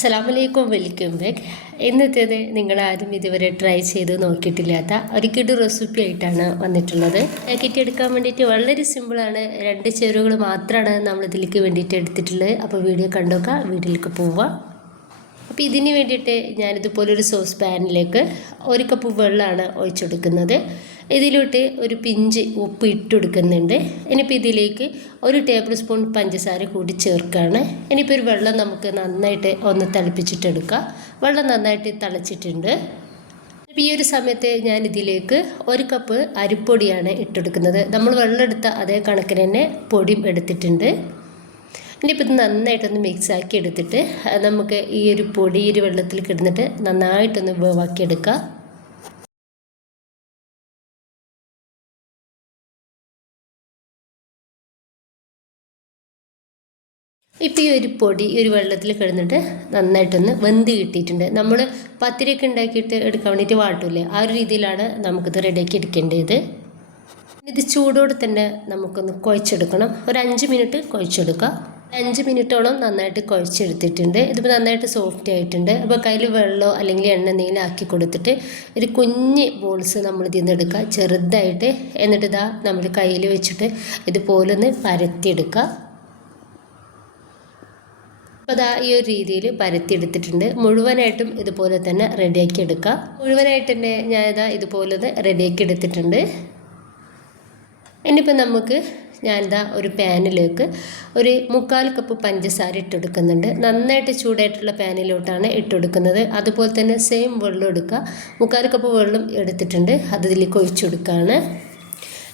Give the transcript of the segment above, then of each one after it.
അസ്സലാമലൈക്കും. Welcome back. ഇന്നത്തേത് നിങ്ങളാരും ഇതുവരെ ട്രൈ ചെയ്ത് നോക്കിയിട്ടില്ലാത്ത ഒരു കിഡ് റെസിപ്പി ആയിട്ടാണ് വന്നിട്ടുള്ളത്. കിറ്റ് എടുക്കാൻ വേണ്ടിയിട്ട് വളരെ സിമ്പിളാണ് രണ്ട് ചേരുവകൾ മാത്രമാണ് നമ്മൾ ഇതിലേക്ക് വേണ്ടിയിട്ട് എടുത്തിട്ടുള്ളത്. അപ്പോൾ വീഡിയോ കണ്ടോക്കുക വീട്ടിലേക്ക് പോവാം. അപ്പോൾ ഇതിന് വേണ്ടിയിട്ട് ഞാനിതുപോലൊരു സോസ് പാനിലേക്ക് ഒരു കപ്പ് വെള്ളമാണ് ഒഴിച്ചെടുക്കുന്നത്. ഇതിലോട്ട് ഒരു പിഞ്ച് ഉപ്പ് ഇട്ട് കൊടുക്കുന്നുണ്ട് ഇനിയിപ്പോൾ ഇതിലേക്ക് ഒരു ടേബിൾ സ്പൂൺ പഞ്ചസാര കൂടി ചേർക്കുകയാണ്. ഇനിയിപ്പോൾ ഒരു വെള്ളം നമുക്ക് നന്നായിട്ട് ഒന്ന് തിളപ്പിച്ചിട്ടെടുക്കാം വെള്ളം നന്നായിട്ട് തിളച്ചിട്ടുണ്ട്. ഈ ഒരു സമയത്ത് ഞാൻ ഇതിലേക്ക് ഒരു കപ്പ് അരിപ്പൊടിയാണ് ഇട്ടെടുക്കുന്നത്. നമ്മൾ വെള്ളം എടുത്ത അതേ കണക്കിന് തന്നെ പൊടിയും എടുത്തിട്ടുണ്ട്. ഇനിയിപ്പോൾ ഇത് നന്നായിട്ടൊന്ന് മിക്സ് ആക്കി എടുത്തിട്ട് നമുക്ക് ഈ ഒരു പൊടി ഈ ഒരു വെള്ളത്തിൽ കിടന്നിട്ട് നന്നായിട്ടൊന്ന് വേവാക്കിയെടുക്കാം ഇപ്പോൾ ഈ ഒരു പൊടി ഒരു വെള്ളത്തിൽ കിടന്നിട്ട് നന്നായിട്ടൊന്ന് വെന്ത് കിട്ടിയിട്ടുണ്ട്. നമ്മൾ പത്തിരിയൊക്കെ ഉണ്ടാക്കിയിട്ട് എടുക്കാൻ വേണ്ടിയിട്ട് വാട്ടൂലേ ആ ഒരു രീതിയിലാണ് നമുക്കിത് റെഡിയാക്കി എടുക്കേണ്ടത്. ഇത് ചൂടോടെ തന്നെ നമുക്കൊന്ന് കുഴച്ചെടുക്കണം. ഒരു അഞ്ച് മിനിറ്റ് കുഴച്ചെടുക്കുക. അഞ്ച് മിനിറ്റോളം നന്നായിട്ട് കുഴച്ചെടുത്തിട്ടുണ്ട്. ഇതിപ്പോൾ നന്നായിട്ട് സോഫ്റ്റ് ആയിട്ടുണ്ട്. അപ്പോൾ കയ്യിൽ വെള്ളമോ അല്ലെങ്കിൽ എണ്ണ എന്തെങ്കിലും ആക്കി കൊടുത്തിട്ട് ഒരു കുഞ്ഞ് ബോൾസ് നമ്മൾ നിന്ന് എടുക്കുക. ചെറുതായിട്ട് എന്നിട്ട് ഇതാ നമ്മൾ കയ്യിൽ വെച്ചിട്ട് ഇതുപോലെ ഒന്ന് പരത്തിയെടുക്കുക. അപ്പോൾ അതാ ഈ ഒരു രീതിയിൽ പരത്തിയെടുത്തിട്ടുണ്ട്. മുഴുവനായിട്ടും ഇതുപോലെ തന്നെ റെഡിയാക്കി എടുക്കുക മുഴുവനായിട്ട് തന്നെ ഞാനിതാ ഇതുപോലെ റെഡിയാക്കി എടുത്തിട്ടുണ്ട്. ഇനിയിപ്പോൾ നമുക്ക് ഞാനിതാ ഒരു പാനിലേക്ക് ഒരു മുക്കാൽ കപ്പ് പഞ്ചസാര ഇട്ടെടുക്കുന്നുണ്ട് നന്നായിട്ട് ചൂടായിട്ടുള്ള പാനിലോട്ടാണ് ഇട്ടെടുക്കുന്നത് അതുപോലെ തന്നെ സെയിം വെള്ളം എടുക്കുക. മുക്കാൽ കപ്പ് വെള്ളം എടുത്തിട്ടുണ്ട്. അത് ഇതിലേക്ക് ഒഴിച്ചു കൊടുക്കുകയാണ്.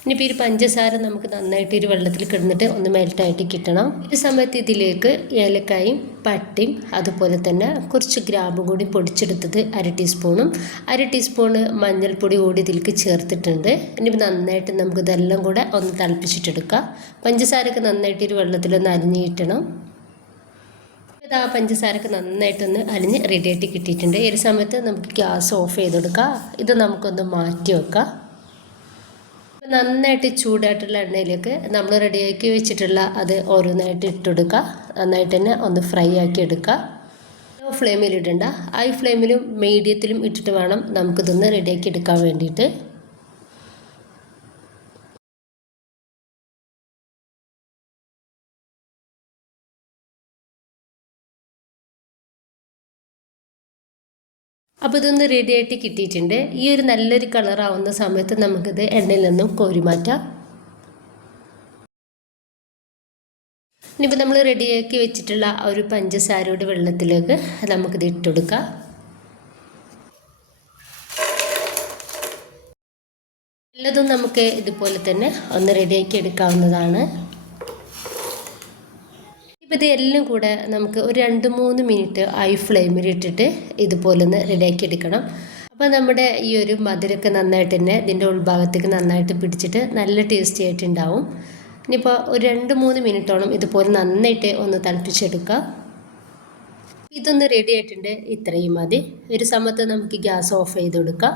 ഇനിയിപ്പോൾ ഈ പഞ്ചസാര നമുക്ക് നന്നായിട്ട് ഒരു വെള്ളത്തിൽ കിടന്നിട്ട് ഒന്ന് മെൽറ്റായിട്ട് കിട്ടണം. ഈ സമയത്ത് ഇതിലേക്ക് ഏലക്കായും പട്ടിയും അതുപോലെ തന്നെ കുറച്ച് ഗ്രാമ്പും കൂടി പൊടിച്ചെടുത്തത് അര ടീസ്പൂണും അര ടീസ്പൂണ് മഞ്ഞൾപ്പൊടി കൂടി ഇതിലേക്ക് ചേർത്തിട്ടുണ്ട്. ഇനിയിപ്പോൾ നന്നായിട്ട് നമുക്ക് ഇതെല്ലാം കൂടെ ഒന്ന് തിളപ്പിച്ചിട്ടെടുക്കാം. പഞ്ചസാരക്ക് നന്നായിട്ട് ഒരു വെള്ളത്തിലൊന്ന് അരിഞ്ഞ് കിട്ടണം. ആ പഞ്ചസാരക്ക് നന്നായിട്ടൊന്ന് അലിഞ്ഞ് റെഡിയായിട്ട് കിട്ടിയിട്ടുണ്ട്. ഈ സമയത്ത് നമുക്ക് ഗ്യാസ് ഓഫ് ചെയ്ത് ഇത് നമുക്കൊന്ന് മാറ്റി വെക്കാം. നന്നായിട്ട് ചൂടായിട്ടുള്ള എണ്ണയിലേക്ക് നമ്മൾ റെഡിയാക്കി വെച്ചിട്ടുള്ള അത് ഓരോന്നായിട്ട് ഇട്ടെടുക്കുക നന്നായിട്ട് തന്നെ ഒന്ന് ഫ്രൈ ആക്കി എടുക്കുക. ലോ ഫ്ലെയിമിൽ ഇടണ്ട. ഹൈ ഫ്ലെയിമിലും മീഡിയത്തിലും ഇട്ടിട്ട് വേണം നമുക്കിതൊന്ന് റെഡിയാക്കി എടുക്കാൻ വേണ്ടിയിട്ട്. അപ്പോൾ ഇതൊന്ന് റെഡി ആയിട്ട് കിട്ടിയിട്ടുണ്ട്. ഈ ഒരു നല്ലൊരു കളറാവുന്ന സമയത്ത് നമുക്കിത് എണ്ണയിൽ നിന്നും കോരി മാറ്റാം. ഇനിയിപ്പോൾ നമ്മൾ റെഡിയാക്കി വെച്ചിട്ടുള്ള ആ ഒരു പഞ്ചസാരയുടെ വെള്ളത്തിലേക്ക് നമുക്കിത് ഇട്ടുകൊടുക്കാം എല്ലതും നമുക്ക് ഇതുപോലെ തന്നെ ഒന്ന് റെഡിയാക്കി എടുക്കാവുന്നതാണ്. ഇപ്പോൾ ഇതെല്ലാം കൂടെ നമുക്ക് ഒരു രണ്ട് മൂന്ന് മിനിറ്റ് ഐ ഫ്ലെയിമിൽ ഇട്ടിട്ട് ഇതുപോലെ ഒന്ന് റെഡിയാക്കി എടുക്കണം. അപ്പോൾ നമ്മുടെ ഈ ഒരു മധുരമൊക്കെ നന്നായിട്ട് തന്നെ ഇതിന്റെ ഉൾഭാഗത്തേക്ക് നന്നായിട്ട് പിടിച്ചിട്ട് നല്ല ടേസ്റ്റി ആയിട്ടുണ്ടാവും ഇനിയിപ്പോൾ ഒരു രണ്ട് മൂന്ന് മിനിറ്റോളം ഇതുപോലെ നന്നായിട്ട് ഒന്ന് തണുപ്പിച്ചെടുക്കുക. ഇതൊന്ന് റെഡി ആയിട്ടുണ്ട്. ഇത്രയും മതി. ഒരു സമയത്ത് നമുക്ക് ഗ്യാസ് ഓഫ് ചെയ്ത് കൊടുക്കാം.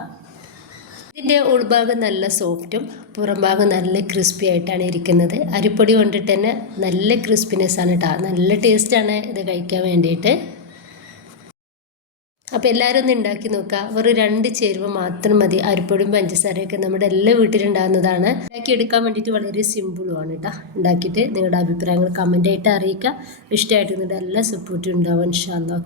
ഇതിന്റെ ഉൾഭാഗം നല്ല സോഫ്റ്റും പുറംഭാഗം നല്ല ക്രിസ്പി ആയിട്ടാണ് ഇരിക്കുന്നത്. അരിപ്പൊടി കൊണ്ടിട്ട് തന്നെ നല്ല ക്രിസ്പിനെസ് ആണ് കേട്ടോ നല്ല ടേസ്റ്റാണ് ഇത് കഴിക്കാൻ വേണ്ടിയിട്ട്. അപ്പോൾ എല്ലാവരും ഒന്ന് ഉണ്ടാക്കി നോക്കുക വെറും രണ്ട് ചേരുവ മാത്രം മതി. അരിപ്പൊടിയും പഞ്ചസാരയൊക്കെ നമ്മുടെ എല്ലാ വീട്ടിലുണ്ടാകുന്നതാണ് ഉണ്ടാക്കി എടുക്കാൻ വേണ്ടിയിട്ട് വളരെ സിമ്പിളുമാണ് കേട്ടോ ഉണ്ടാക്കിയിട്ട് നിങ്ങളുടെ അഭിപ്രായങ്ങൾ കമന്റായിട്ട് അറിയിക്കുക ഇഷ്ടമായിട്ട് നിങ്ങളുടെ എല്ലാ സപ്പോർട്ടും ഉണ്ടാവും. ഇൻഷാല്ലോ